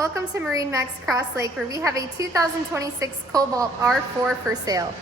Welcome to MarineMax Cross Lake, where we have a 2026 Cobalt R4 for sale.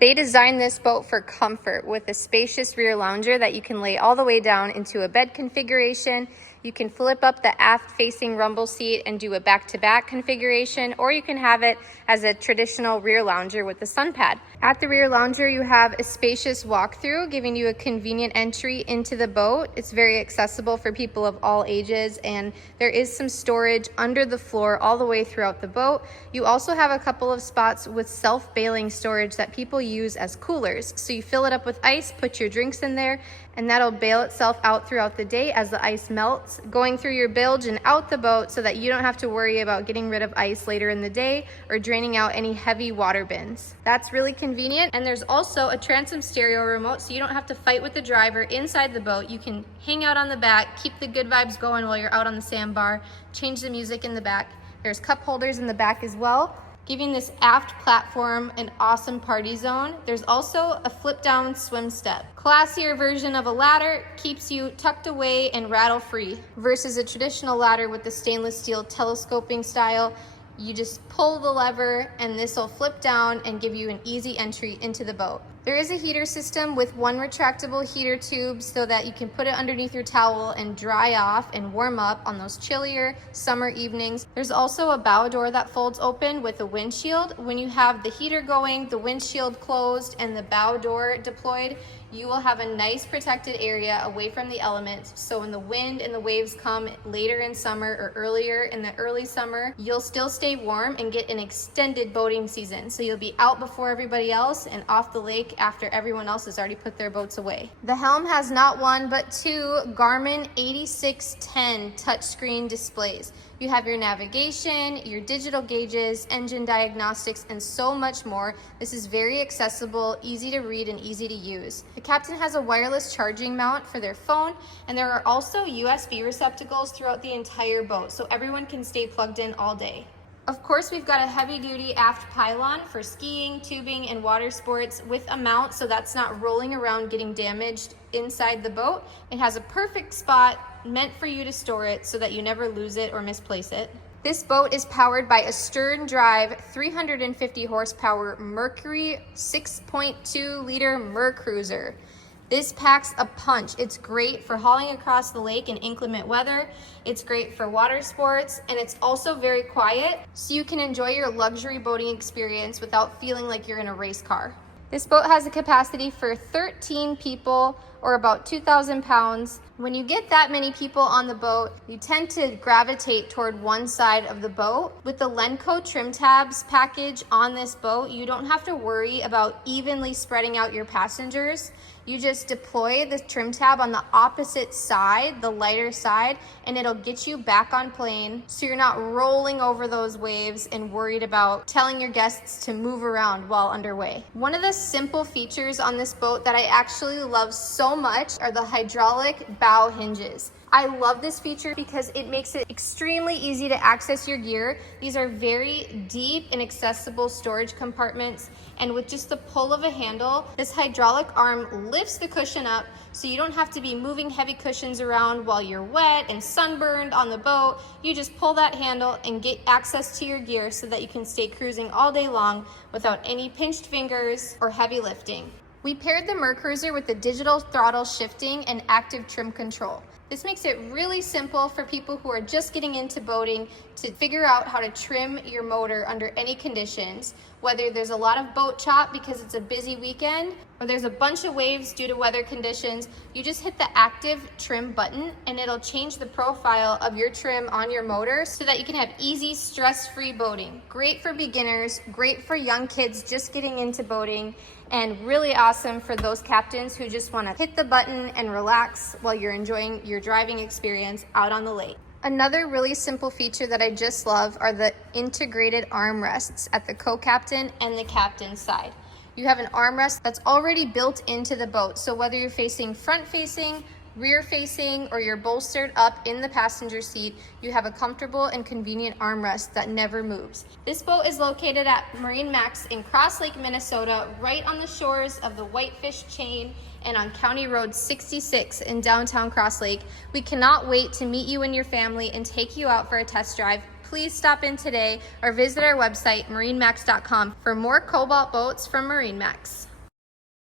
They designed this boat for comfort with a spacious rear lounger that you can lay all the way down into a bed configuration. You can flip up the aft-facing rumble seat and do a back-to-back configuration, or you can have it as a traditional rear lounger with the sun pad. At the rear lounger, you have a spacious walkthrough, giving you a convenient entry into the boat. It's very accessible for people of all ages, and there is some storage under the floor all the way throughout the boat. You also have a couple of spots with self-bailing storage that people use as coolers. So you fill it up with ice, put your drinks in there, and that'll bail itself out throughout the day as the ice melts, going through your bilge and out the boat so that you don't have to worry about getting rid of ice later in the day or draining out any heavy water bins. That's really convenient. And there's also a transom stereo remote, so you don't have to fight with the driver inside the boat. You can hang out on the back, keep the good vibes going while you're out on the sandbar, change the music in the back. There's cup holders in the back as well, giving this aft platform an awesome party zone. There's also a flip down swim step. Classier version of a ladder, keeps you tucked away and rattle free versus a traditional ladder with the stainless steel telescoping style. You just pull the lever and this will flip down and give you an easy entry into the boat. There is a heater system with one retractable heater tube so that you can put it underneath your towel and dry off and warm up on those chillier summer evenings. There's also a bow door that folds open with a windshield. When you have the heater going, the windshield closed, and the bow door deployed, you will have a nice protected area away from the elements. So when the wind and the waves come later in summer or earlier in the early summer, you'll still stay warm and get an extended boating season. So you'll be out before everybody else and off the lake after everyone else has already put their boats away. The Helm has not one but two Garmin 8610 touchscreen displays. You have your navigation, your digital gauges, engine diagnostics, and so much more. This is very accessible, easy to read, and easy to use. The captain has a wireless charging mount for their phone, and there are also USB receptacles throughout the entire boat, so everyone can stay plugged in all day. Of course, we've got a heavy-duty aft pylon for skiing, tubing, and water sports with a mount, so that's not rolling around getting damaged inside the boat. It has a perfect spot meant for you to store it so that you never lose it or misplace it. This boat is powered by a stern drive 350 horsepower Mercury 6.2 liter Mercruiser. This packs a punch. It's great for hauling across the lake in inclement weather. It's great for water sports, and it's also very quiet, so you can enjoy your luxury boating experience without feeling like you're in a race car. This boat has a capacity for 13 people, or about 2,000 pounds. When you get that many people on the boat, you tend to gravitate toward one side of the boat. With the Lenco trim tabs package on this boat, you don't have to worry about evenly spreading out your passengers. You just deploy the trim tab on the opposite side, the lighter side, and it'll get you back on plane so you're not rolling over those waves and worried about telling your guests to move around while underway. One of the simple features on this boat that I actually love so much are the hydraulic bow hinges. I love this feature because it makes it extremely easy to access your gear. These are very deep and accessible storage compartments, and with just the pull of a handle, this hydraulic arm lifts the cushion up so you don't have to be moving heavy cushions around while you're wet and sunburned on the boat. You just pull that handle and get access to your gear so that you can stay cruising all day long without any pinched fingers or heavy lifting. We paired the Mercruiser with the digital throttle shifting and active trim control. This makes it really simple for people who are just getting into boating to figure out how to trim your motor under any conditions, whether there's a lot of boat chop because it's a busy weekend, or there's a bunch of waves due to weather conditions. You just hit the active trim button and it'll change the profile of your trim on your motor so that you can have easy, stress-free boating. Great for beginners, great for young kids just getting into boating, and really awesome for those captains who just want to hit the button and relax while you're enjoying your driving experience out on the lake. Another really simple feature that I just love are the integrated armrests at the co-captain and the captain's side. You have an armrest that's already built into the boat, so whether you're facing front-facing, Rear facing or you're bolstered up in the passenger seat, you have a comfortable and convenient armrest that never moves. This boat is located at MarineMax in Cross Lake, Minnesota, right on the shores of the Whitefish Chain and on County Road 66 in downtown Cross Lake. We cannot wait to meet you and your family and take you out for a test drive. Please stop in today or visit our website, marinemax.com, for more Cobalt boats from MarineMax.